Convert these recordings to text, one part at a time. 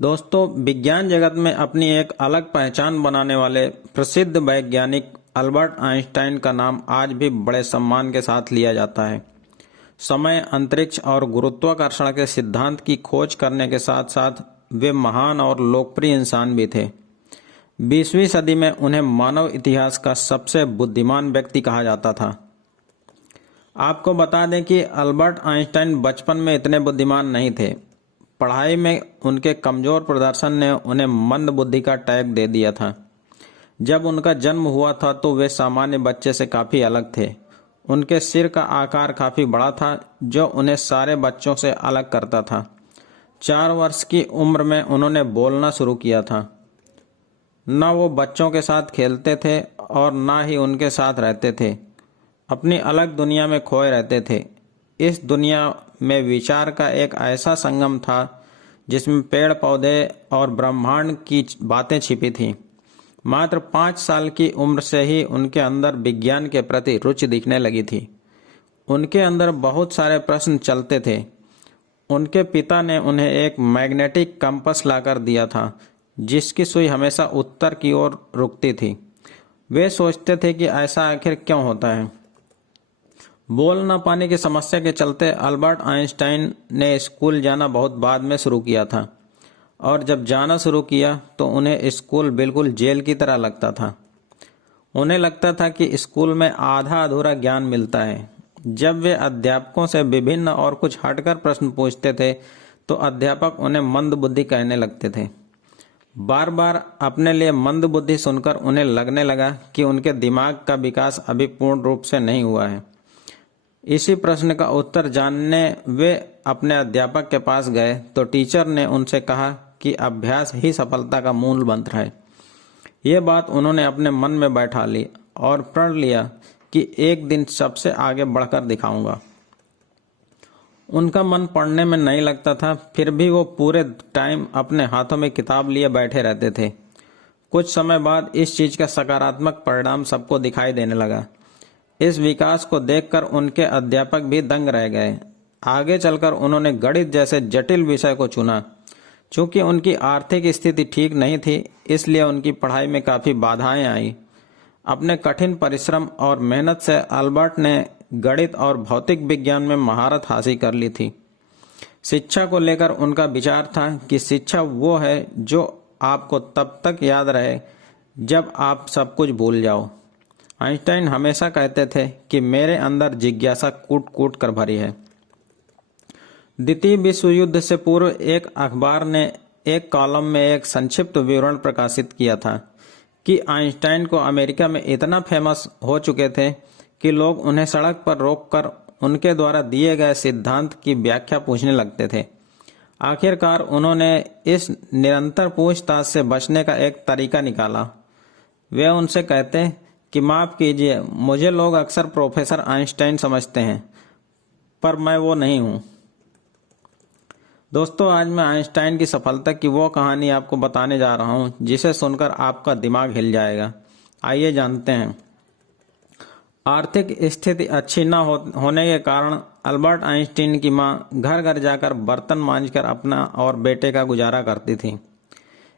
दोस्तों, विज्ञान जगत में अपनी एक अलग पहचान बनाने वाले प्रसिद्ध वैज्ञानिक अल्बर्ट आइंस्टाइन का नाम आज भी बड़े सम्मान के साथ लिया जाता है। समय, अंतरिक्ष और गुरुत्वाकर्षण के सिद्धांत की खोज करने के साथ साथ वे महान और लोकप्रिय इंसान भी थे। 20वीं सदी में उन्हें मानव इतिहास का सबसे बुद्धिमान व्यक्ति कहा जाता था। आपको बता दें कि अल्बर्ट आइंस्टाइन बचपन में इतने बुद्धिमान नहीं थे। पढ़ाई में उनके कमजोर प्रदर्शन ने उन्हें मंद बुद्धि का टैग दे दिया था। जब उनका जन्म हुआ था तो वे सामान्य बच्चे से काफ़ी अलग थे। उनके सिर का आकार काफ़ी बड़ा था, जो उन्हें सारे बच्चों से अलग करता था। 4 वर्ष की उम्र में उन्होंने बोलना शुरू किया था। न वो बच्चों के साथ खेलते थे और न ही उनके साथ रहते थे। अपनी अलग दुनिया में खोए रहते थे। इस दुनिया में विचार का एक ऐसा संगम था जिसमें पेड़ पौधे और ब्रह्मांड की बातें छिपी थीं। मात्र 5 साल की उम्र से ही उनके अंदर विज्ञान के प्रति रुचि दिखने लगी थी। उनके अंदर बहुत सारे प्रश्न चलते थे। उनके पिता ने उन्हें एक मैग्नेटिक कंपास लाकर दिया था, जिसकी सुई हमेशा उत्तर की ओर रुकती थी। वे सोचते थे कि ऐसा आखिर क्यों होता है। बोल न पाने की समस्या के चलते अल्बर्ट आइंस्टाइन ने स्कूल जाना बहुत बाद में शुरू किया था, और जब जाना शुरू किया तो उन्हें स्कूल बिल्कुल जेल की तरह लगता था। उन्हें लगता था कि स्कूल में आधा अधूरा ज्ञान मिलता है। जब वे अध्यापकों से विभिन्न और कुछ हटकर प्रश्न पूछते थे तो अध्यापक उन्हें मंद बुद्धि कहने लगते थे। बार बार अपने लिए मंद बुद्धि सुनकर उन्हें लगने लगा कि उनके दिमाग का विकास अभी पूर्ण रूप से नहीं हुआ है। इसी प्रश्न का उत्तर जानने वे अपने अध्यापक के पास गए तो टीचर ने उनसे कहा कि अभ्यास ही सफलता का मूल मंत्र है। ये बात उन्होंने अपने मन में बैठा ली और प्रण लिया कि एक दिन सबसे आगे बढ़कर दिखाऊंगा। उनका मन पढ़ने में नहीं लगता था, फिर भी वो पूरे टाइम अपने हाथों में किताब लिए बैठे रहते थे। कुछ समय बाद इस चीज का सकारात्मक परिणाम सबको दिखाई देने लगा। इस विकास को देखकर उनके अध्यापक भी दंग रह गए। आगे चलकर उन्होंने गणित जैसे जटिल विषय को चुना। चूंकि उनकी आर्थिक स्थिति ठीक नहीं थी, इसलिए उनकी पढ़ाई में काफ़ी बाधाएं आई। अपने कठिन परिश्रम और मेहनत से अल्बर्ट ने गणित और भौतिक विज्ञान में महारत हासिल कर ली थी। शिक्षा को लेकर उनका विचार था कि शिक्षा वो है जो आपको तब तक याद रहे जब आप सब कुछ भूल जाओ। आइंस्टाइन हमेशा कहते थे कि मेरे अंदर जिज्ञासा कूट कूट कर भरी है। द्वितीय विश्व युद्ध से पूर्व एक अखबार ने एक कॉलम में एक संक्षिप्त विवरण प्रकाशित किया था कि आइंस्टाइन को अमेरिका में इतना फेमस हो चुके थे कि लोग उन्हें सड़क पर रोककर उनके द्वारा दिए गए सिद्धांत की व्याख्या पूछने लगते थे। आखिरकार उन्होंने इस निरंतर पूछताछ से बचने का एक तरीका निकाला। वे उनसे कहते कि माफ़ कीजिए, मुझे लोग अक्सर प्रोफेसर आइंस्टाइन समझते हैं, पर मैं वो नहीं हूँ। दोस्तों, आज मैं आइंस्टाइन की सफलता की वो कहानी आपको बताने जा रहा हूँ जिसे सुनकर आपका दिमाग हिल जाएगा। आइए जानते हैं। आर्थिक स्थिति अच्छी न होने के कारण अल्बर्ट आइंस्टाइन की मां घर घर जाकर बर्तन मांजकर अपना और बेटे का गुजारा करती थी।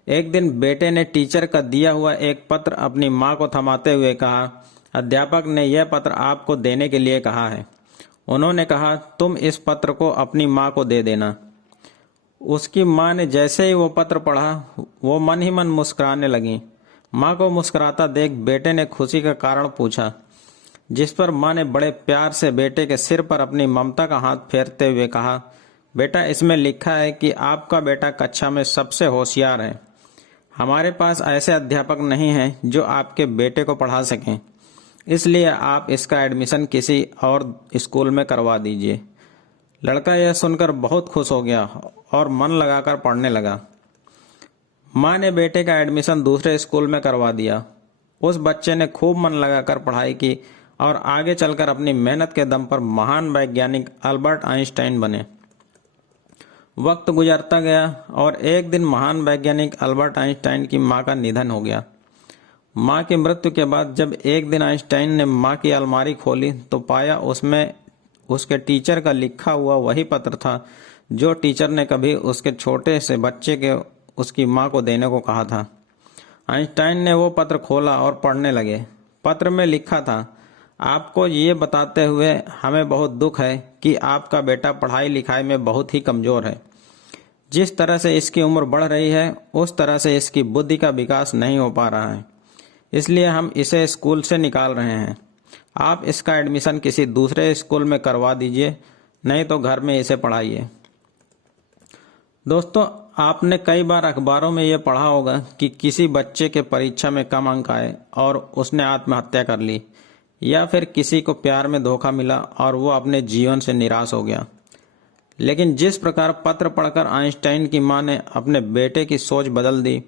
एक दिन बेटे ने टीचर का दिया हुआ एक पत्र अपनी मां को थमाते हुए कहा, अध्यापक ने यह पत्र आपको देने के लिए कहा है। उन्होंने कहा, तुम इस पत्र को अपनी मां को दे देना। उसकी मां ने जैसे ही वो पत्र पढ़ा, वो मन ही मन मुस्कुराने लगी। मां को मुस्कुराता देख बेटे ने खुशी का कारण पूछा, जिस पर मां ने बड़े प्यार से बेटे के सिर पर अपनी ममता का हाथ फेरते हुए कहा, बेटा, इसमें लिखा है कि आपका बेटा कक्षा में सबसे होशियार है। हमारे पास ऐसे अध्यापक नहीं हैं जो आपके बेटे को पढ़ा सकें, इसलिए आप इसका एडमिशन किसी और स्कूल में करवा दीजिए। लड़का यह सुनकर बहुत खुश हो गया और मन लगाकर पढ़ने लगा। माँ ने बेटे का एडमिशन दूसरे स्कूल में करवा दिया। उस बच्चे ने खूब मन लगाकर पढ़ाई की और आगे चलकर अपनी मेहनत के दम पर महान वैज्ञानिक अल्बर्ट आइंस्टाइन बने। वक्त गुजरता गया और एक दिन महान वैज्ञानिक अल्बर्ट आइंस्टाइन की मां का निधन हो गया। मां की मृत्यु के बाद जब एक दिन आइंस्टाइन ने मां की अलमारी खोली तो पाया उसमें उसके टीचर का लिखा हुआ वही पत्र था जो टीचर ने कभी उसके छोटे से बच्चे के उसकी मां को देने को कहा था। आइंस्टाइन ने वो पत्र खोला और पढ़ने लगे। पत्र में लिखा था, आपको ये बताते हुए हमें बहुत दुख है कि आपका बेटा पढ़ाई लिखाई में बहुत ही कमज़ोर है। जिस तरह से इसकी उम्र बढ़ रही है उस तरह से इसकी बुद्धि का विकास नहीं हो पा रहा है, इसलिए हम इसे स्कूल से निकाल रहे हैं। आप इसका एडमिशन किसी दूसरे स्कूल में करवा दीजिए, नहीं तो घर में इसे पढ़ाइए। दोस्तों, आपने कई बार अखबारों में ये पढ़ा होगा कि किसी बच्चे के परीक्षा में कम अंक आए और उसने आत्महत्या कर ली, या फिर किसी को प्यार में धोखा मिला और वो अपने जीवन से निराश हो गया। लेकिन जिस प्रकार पत्र पढ़कर आइंस्टाइन की मां ने अपने बेटे की सोच बदल दी,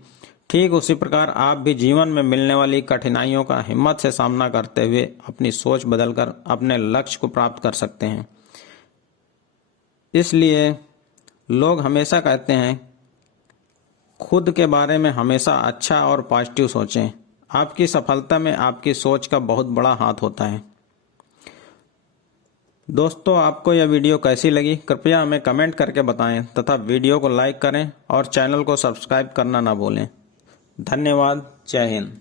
ठीक उसी प्रकार आप भी जीवन में मिलने वाली कठिनाइयों का हिम्मत से सामना करते हुए अपनी सोच बदलकर अपने लक्ष्य को प्राप्त कर सकते हैं। इसलिए लोग हमेशा कहते हैं, खुद के बारे में हमेशा अच्छा और पॉजिटिव सोचें। आपकी सफलता में आपकी सोच का बहुत बड़ा हाथ होता है। दोस्तों, आपको यह वीडियो कैसी लगी कृपया हमें कमेंट करके बताएं तथा वीडियो को लाइक करें और चैनल को सब्सक्राइब करना ना भूलें। धन्यवाद। जय हिंद।